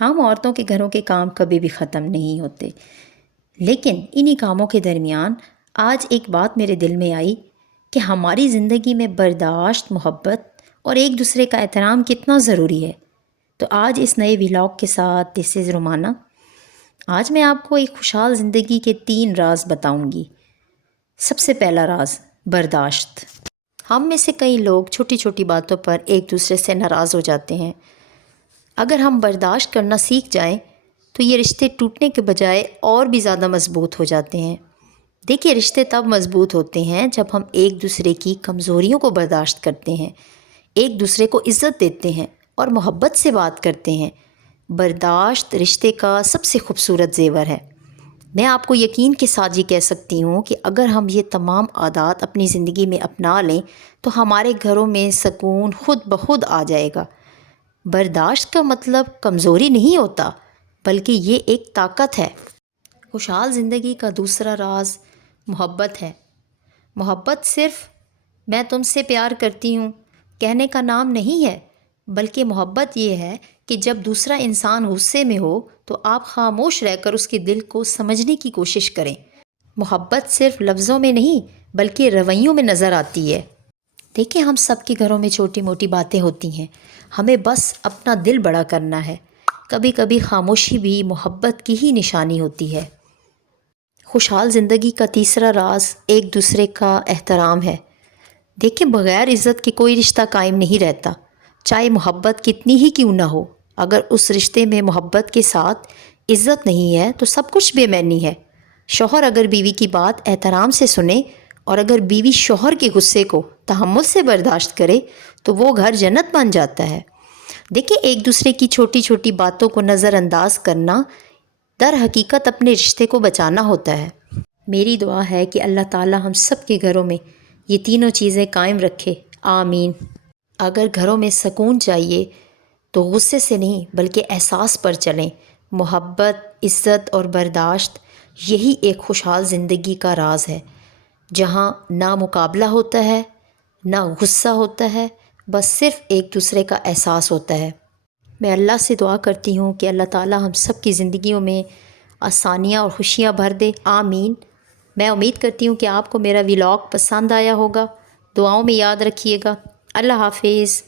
ہم عورتوں کے گھروں کے کام کبھی بھی ختم نہیں ہوتے، لیکن انہی کاموں کے درمیان آج ایک بات میرے دل میں آئی کہ ہماری زندگی میں برداشت، محبت اور ایک دوسرے کا احترام کتنا ضروری ہے۔ تو آج اس نئے ولاگ کے ساتھ دس از رومانہ، آج میں آپ کو ایک خوشحال زندگی کے 3 راز بتاؤں گی۔ سب سے پہلا راز، برداشت۔ ہم میں سے کئی لوگ چھوٹی چھوٹی باتوں پر ایک دوسرے سے ناراض ہو جاتے ہیں۔ اگر ہم برداشت کرنا سیکھ جائیں تو یہ رشتے ٹوٹنے کے بجائے اور بھی زیادہ مضبوط ہو جاتے ہیں۔ دیکھیے، رشتے تب مضبوط ہوتے ہیں جب ہم ایک دوسرے کی کمزوریوں کو برداشت کرتے ہیں، ایک دوسرے کو عزت دیتے ہیں اور محبت سے بات کرتے ہیں۔ برداشت رشتے کا سب سے خوبصورت زیور ہے۔ میں آپ کو یقین کے ساتھ یہ کہہ سکتی ہوں کہ اگر ہم یہ تمام عادات اپنی زندگی میں اپنا لیں تو ہمارے گھروں میں سکون خود بخود آ جائے گا۔ برداشت کا مطلب کمزوری نہیں ہوتا، بلکہ یہ ایک طاقت ہے۔ خوشحال زندگی کا دوسرا راز محبت ہے۔ محبت صرف میں تم سے پیار کرتی ہوں کہنے کا نام نہیں ہے، بلکہ محبت یہ ہے کہ جب دوسرا انسان غصے میں ہو تو آپ خاموش رہ کر اس کے دل کو سمجھنے کی کوشش کریں۔ محبت صرف لفظوں میں نہیں بلکہ رویوں میں نظر آتی ہے۔ دیکھیں، ہم سب کے گھروں میں چھوٹی موٹی باتیں ہوتی ہیں، ہمیں بس اپنا دل بڑا کرنا ہے۔ کبھی کبھی خاموشی بھی محبت کی ہی نشانی ہوتی ہے۔ خوشحال زندگی کا تیسرا راز ایک دوسرے کا احترام ہے۔ دیکھیں، بغیر عزت کے کوئی رشتہ قائم نہیں رہتا، چاہے محبت کتنی ہی کیوں نہ ہو۔ اگر اس رشتے میں محبت کے ساتھ عزت نہیں ہے تو سب کچھ بے معنی ہے۔ شوہر اگر بیوی کی بات احترام سے سنے اور اگر بیوی شوہر کے غصے کو تحمل سے برداشت کرے تو وہ گھر جنت بن جاتا ہے۔ دیکھیں، ایک دوسرے کی چھوٹی چھوٹی باتوں کو نظر انداز کرنا در حقیقت اپنے رشتے کو بچانا ہوتا ہے۔ میری دعا ہے کہ اللہ تعالی ہم سب کے گھروں میں یہ تینوں چیزیں قائم رکھے، آمین۔ اگر گھروں میں سکون چاہیے تو غصے سے نہیں بلکہ احساس پر چلیں۔ محبت، عزت اور برداشت، یہی ایک خوشحال زندگی کا راز ہے، جہاں نہ مقابلہ ہوتا ہے، نہ غصہ ہوتا ہے، بس صرف ایک دوسرے کا احساس ہوتا ہے۔ میں اللہ سے دعا کرتی ہوں کہ اللہ تعالی ہم سب کی زندگیوں میں آسانیاں اور خوشیاں بھر دے، آمین۔ میں امید کرتی ہوں کہ آپ کو میرا ولاگ پسند آیا ہوگا۔ دعاؤں میں یاد رکھیے گا۔ اللہ حافظ۔